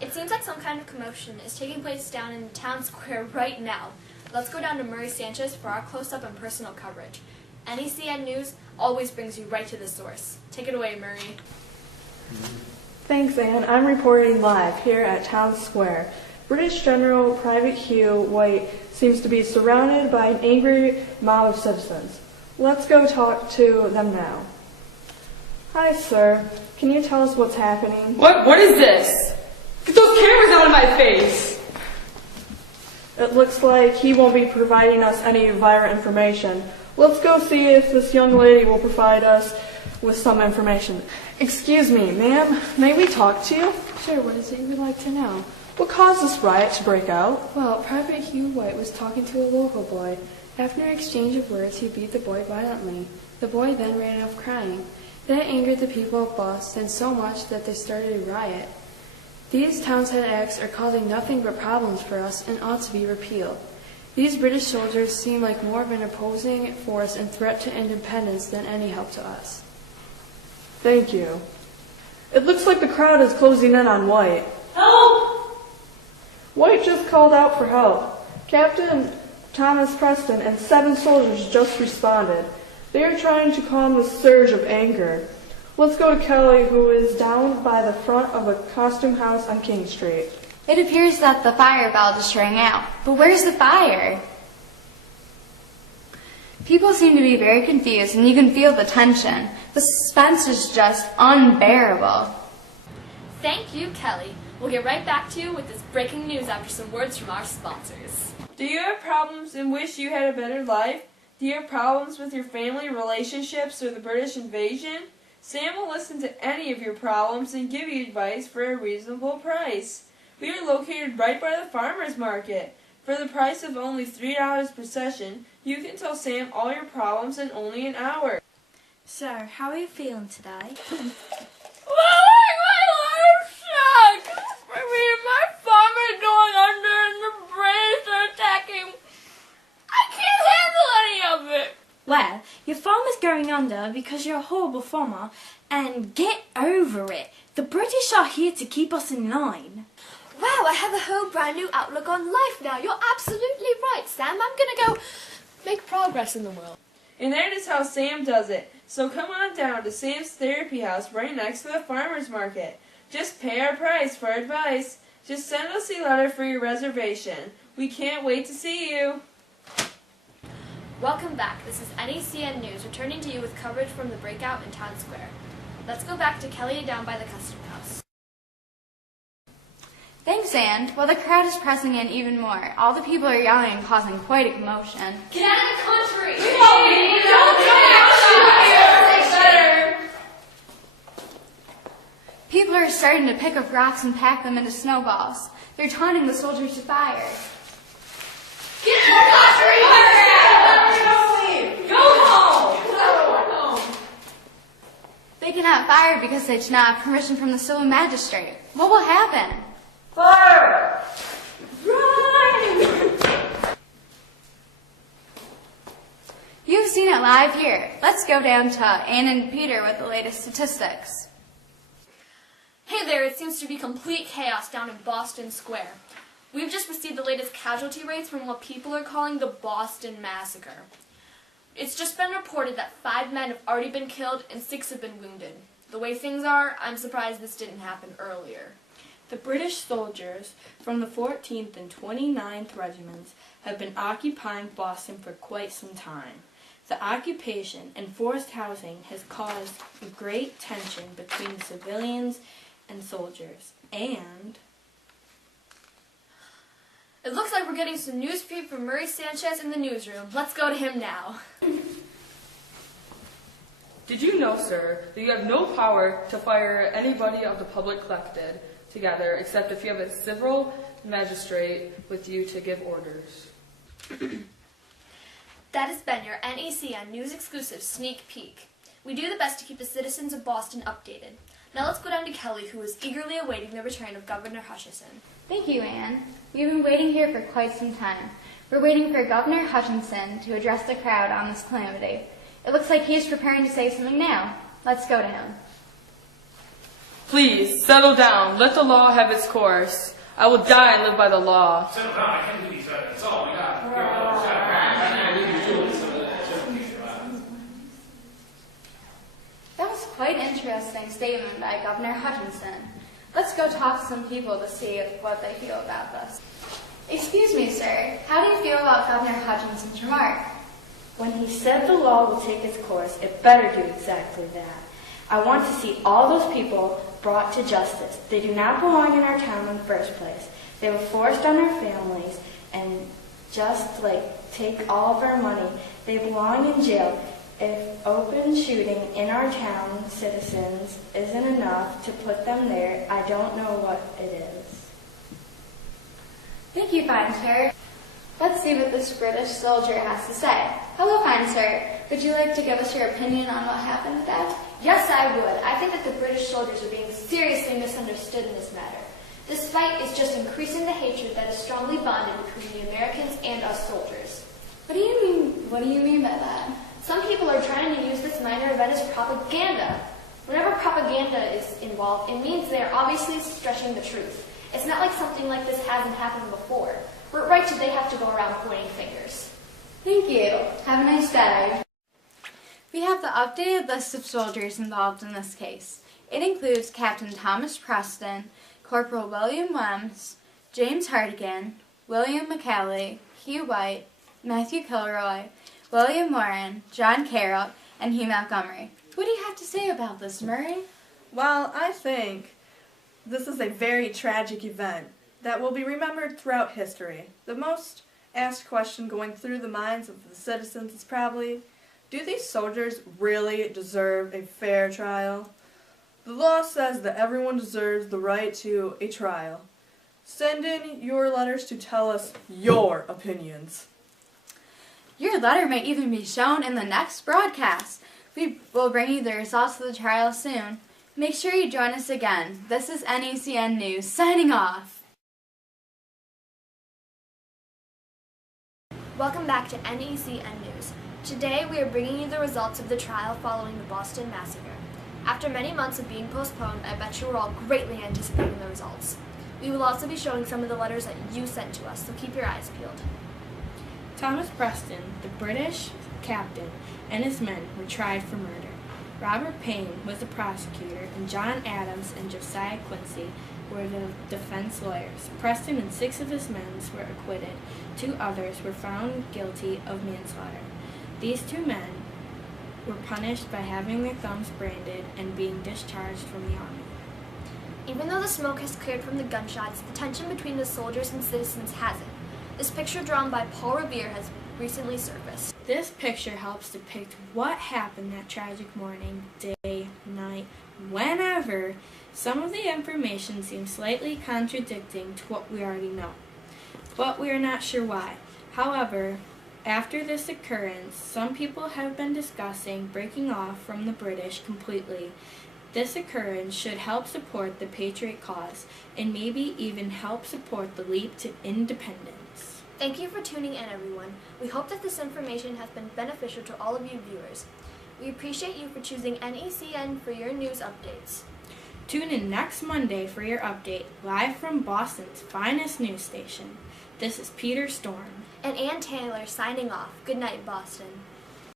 It seems like some kind of commotion is taking place down in town square right now. Let's go down to Murray Sanchez for our close-up and personal coverage. NECN News always brings you right to the source. Take it away, Murray. Thanks, Anne. I'm reporting live here at Town Square. British General Private Hugh White seems to be surrounded by an angry mob of citizens. Let's go talk to them now. Hi, sir. Can you tell us what's happening? What is this? Get those cameras out of my face! It looks like he won't be providing us any viral information. Let's go see if this young lady will provide us with some information. Excuse me, ma'am, may we talk to you? Sure, what is it you would like to know? What caused this riot to break out? Well, Private Hugh White was talking to a local boy. After an exchange of words, he beat the boy violently. The boy then ran off crying. That angered the people of Boston so much that they started a riot. These Townshend Acts are causing nothing but problems for us and ought to be repealed. These British soldiers seem like more of an opposing force and threat to independence than any help to us. Thank you. It looks like the crowd is closing in on White. Help! White just called out for help. Captain Thomas Preston and 7 soldiers just responded. They are trying to calm the surge of anger. Let's go to Kelly, who is down by the front of a costume house on King Street. It appears that the fire bell just rang out. But where's the fire? People seem to be very confused, and you can feel the tension. The suspense is just unbearable. Thank you, Kelly. We'll get right back to you with this breaking news after some words from our sponsors. Do you have problems and wish you had a better life? Do you have problems with your family, relationships, or the British invasion? Sam will listen to any of your problems and give you advice for a reasonable price. We are located right by the farmer's market. For the price of only $3 per session, you can tell Sam all your problems in only an hour. So, how are you feeling today? My farm is going under and the British are attacking. I can't handle any of it. Well, your farm is going under because you're a horrible farmer, and get over it. The British are here to keep us in line. Wow, I have a whole brand new outlook on life now. You're absolutely right, Sam. I'm gonna go make progress in the world. And that is how Sam does it. So come on down to Sam's Therapy House right next to the farmer's market. Just pay our price for advice. Just send us a letter for your reservation. We can't wait to see you. Welcome back. This is NECN News, returning to you with coverage from the breakout in Town Square. Let's go back to Kelly down by the custom house. Thanks, Anne. Well, the crowd is pressing in even more. All the people are yelling and causing quite a commotion. Get out of the country! People are starting to pick up rocks and pack them into snowballs. They're taunting the soldiers to fire. Get out of the country! Go home! They cannot fire because they do not have permission from the civil magistrate. What will happen? Fire! You've seen it live here. Let's go down to Anne and Peter with the latest statistics. Hey there, it seems to be complete chaos down in Boston Square. We've just received the latest casualty rates from what people are calling the Boston Massacre. It's just been reported that 5 men have already been killed and 6 have been wounded. The way things are, I'm surprised this didn't happen earlier. The British soldiers from the 14th and 29th Regiments have been occupying Boston for quite some time. The occupation and forced housing has caused great tension between the civilians and soldiers, and It looks like we're getting some news feed from Murray Sanchez in the newsroom. Let's go to him now. Did you know, sir, that you have no power to fire anybody of the public collected together except if you have a civil magistrate with you to give orders? That has been your NECN News exclusive sneak peek. We do the best to keep the citizens of Boston updated. Now let's go down to Kelly, who is eagerly awaiting the return of Governor Hutchinson. Thank you, Anne. We've been waiting here for quite some time. We're waiting for Governor Hutchinson to address the crowd on this calamity. It looks like he is preparing to say something now. Let's go to him. Please, settle down. Let the law have its course. I will die and live by the law. Settle down. I can't do these. That's all we got. That was quite an interesting statement by Governor Hutchinson. Let's go talk to some people to see what they feel about this. Excuse me, sir. How do you feel about Governor Hutchinson's remark? When he said the law will take its course, it better do exactly that. I want to see all those people brought to justice. They do not belong in our town in the first place. They were forced on our families and just take all of our money. They belong in jail. If open shooting in our town citizens isn't enough to put them there, I don't know what it is. Thank you, fine sir. Let's see what this British soldier has to say. Hello, fine sir. Would you like to give us your opinion on what happened today? Yes, I would. I think that the British soldiers are being seriously misunderstood in this matter. This fight is just increasing the hatred that is strongly bonded between the Americans and us soldiers. What do you mean by that? Some people are trying to use this minor event as propaganda. Whenever propaganda is involved, it means they are obviously stretching the truth. It's not like something like this hasn't happened before. What right do they have to go around pointing fingers? Thank you. Have a nice day. We have the updated list of soldiers involved in this case. It includes Captain Thomas Preston, Corporal William Wems, James Hartigan, William McCallie, Hugh White, Matthew Kilroy, William Warren, John Carroll, and Hugh Montgomery. What do you have to say about this, Murray? Well, I think this is a very tragic event that will be remembered throughout history. The most asked question going through the minds of the citizens is probably, do these soldiers really deserve a fair trial? The law says that everyone deserves the right to a trial. Send in your letters to tell us your opinions. Your letter may even be shown in the next broadcast. We will bring you the results of the trial soon. Make sure you join us again. This is NECN News, signing off. Welcome back to NECN News. Today we are bringing you the results of the trial following the Boston Massacre. After many months of being postponed, I bet you we're all greatly anticipating the results. We will also be showing some of the letters that you sent to us, so keep your eyes peeled. Thomas Preston, the British captain, and his men were tried for murder. Robert Payne was the prosecutor, and John Adams and Josiah Quincy were the defense lawyers. Preston and 6 of his men were acquitted. 2 others were found guilty of manslaughter. These 2 men were punished by having their thumbs branded and being discharged from the army. Even though the smoke has cleared from the gunshots, the tension between the soldiers and citizens hasn't. This picture drawn by Paul Revere has recently surfaced. This picture helps depict what happened that tragic morning, day, night, whenever. Some of the information seems slightly contradicting to what we already know, but we are not sure why. However, after this occurrence, some people have been discussing breaking off from the British completely. This occurrence should help support the Patriot cause and maybe even help support the leap to independence. Thank you for tuning in, everyone. We hope that this information has been beneficial to all of you viewers. We appreciate you for choosing NECN for your news updates. Tune in next Monday for your update, live from Boston's finest news station. This is Peter Storm and Ann Taylor signing off. Good night, Boston.